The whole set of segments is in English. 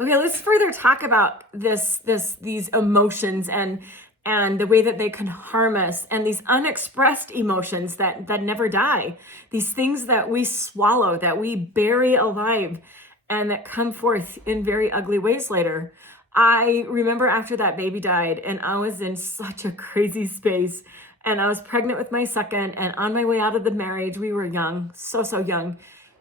Okay, let's further talk about these emotions and the way that they can harm us, and these unexpressed emotions that never die. These things that we swallow, that we bury alive, and that come forth in very ugly ways later. I remember after that baby died, and I was in such a crazy space, and I was pregnant with my second, and on my way out of the marriage. We were young, so young,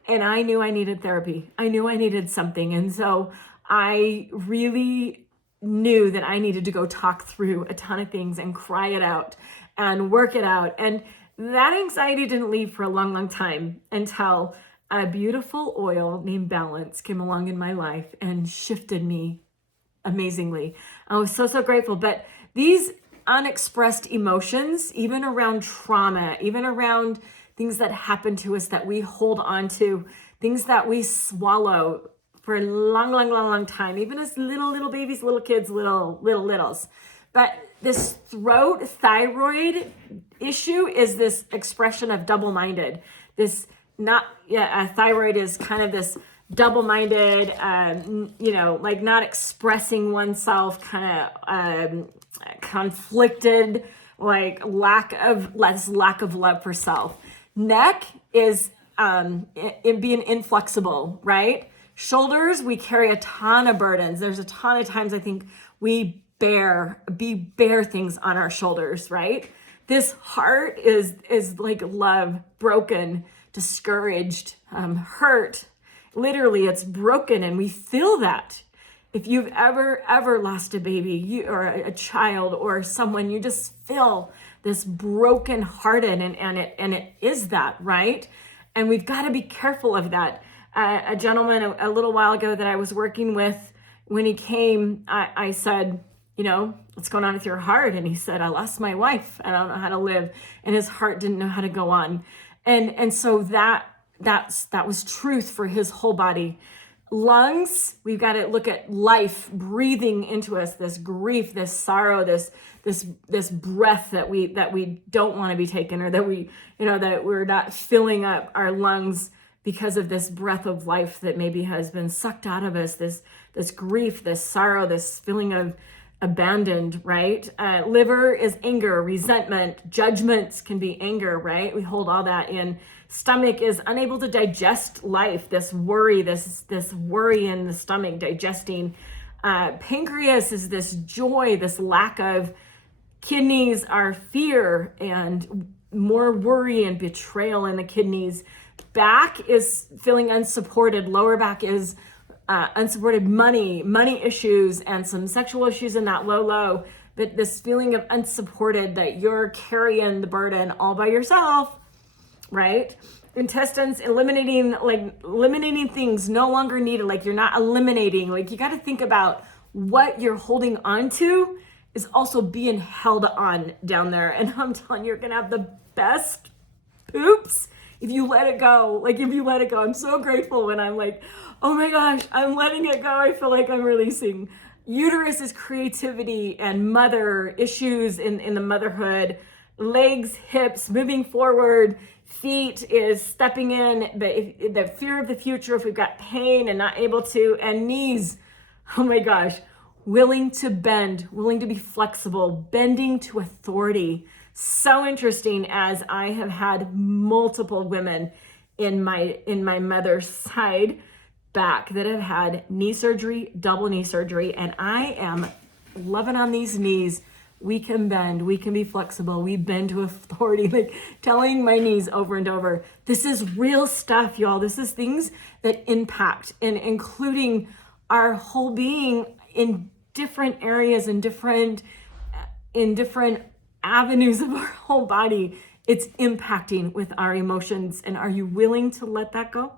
and I knew I needed therapy. I knew I needed something, and so I really knew that I needed to go talk through a ton of things and cry it out and work it out. And that anxiety didn't leave for a long time until a beautiful oil named Balance came along in my life and shifted me amazingly. I was so grateful. But these unexpressed emotions, even around trauma, even around things that happen to us that we hold on to, things that we swallow for a long time, even as little babies, little kids, littles. But this thyroid issue is this expression of double-minded. Thyroid is kind of this double-minded, like not expressing oneself, kind of conflicted, like lack of love for self. Neck is being inflexible, right? Shoulders, we carry a ton of burdens. There's a ton of times I think we bear things on our shoulders, right? This heart is like love, broken, discouraged, hurt. Literally, it's broken, and we feel that. If you've ever lost a baby, or a child, or someone, you just feel this broken hearted, and it is that, right? And we've got to be careful of that. A gentleman a little while ago that I was working with, when he came, I said, what's going on with your heart? And he said, I lost my wife. I don't know how to live. And his heart didn't know how to go on. And so that was truth for his whole body. Lungs, we've got to look at life breathing into us, this grief, this sorrow, this breath that we don't want to be taken, or that that we're not filling up our lungs because of this breath of life that maybe has been sucked out of us, this grief, this sorrow, this feeling of abandoned, right? Liver is anger, resentment, judgments can be anger, right? We hold all that in. Stomach is unable to digest life, this worry, this worry in the stomach, digesting. Pancreas is this joy, this lack of. Kidneys are fear and more worry and betrayal in the kidneys. Back is feeling unsupported. Lower back is unsupported money issues, and some sexual issues in that low. But this feeling of unsupported, that you're carrying the burden all by yourself, right? Intestines, eliminating things no longer needed. Like you're not eliminating. Like you got to think about what you're holding on to is also being held on down there. And I'm telling you, you're going to have the best poops if you let it go. Like if you let it go. I'm so grateful when I'm like, oh my gosh, I'm letting it go. I feel like I'm releasing. Uterus is creativity and mother issues in the motherhood. Legs, hips, moving forward. Feet is stepping in, but the fear of the future, if we've got pain and not able to. And knees, oh my gosh, willing to bend, willing to be flexible, bending to authority. So interesting, as I have had multiple women in my mother's side back that have had knee surgery, double knee surgery, and I am loving on these knees. We can bend, we can be flexible, we bend to authority, like telling my knees over and over, this is real stuff, y'all. This is things that impact, and including our whole being in different areas and in different avenues of our whole body. It's impacting with our emotions. And are you willing to let that go?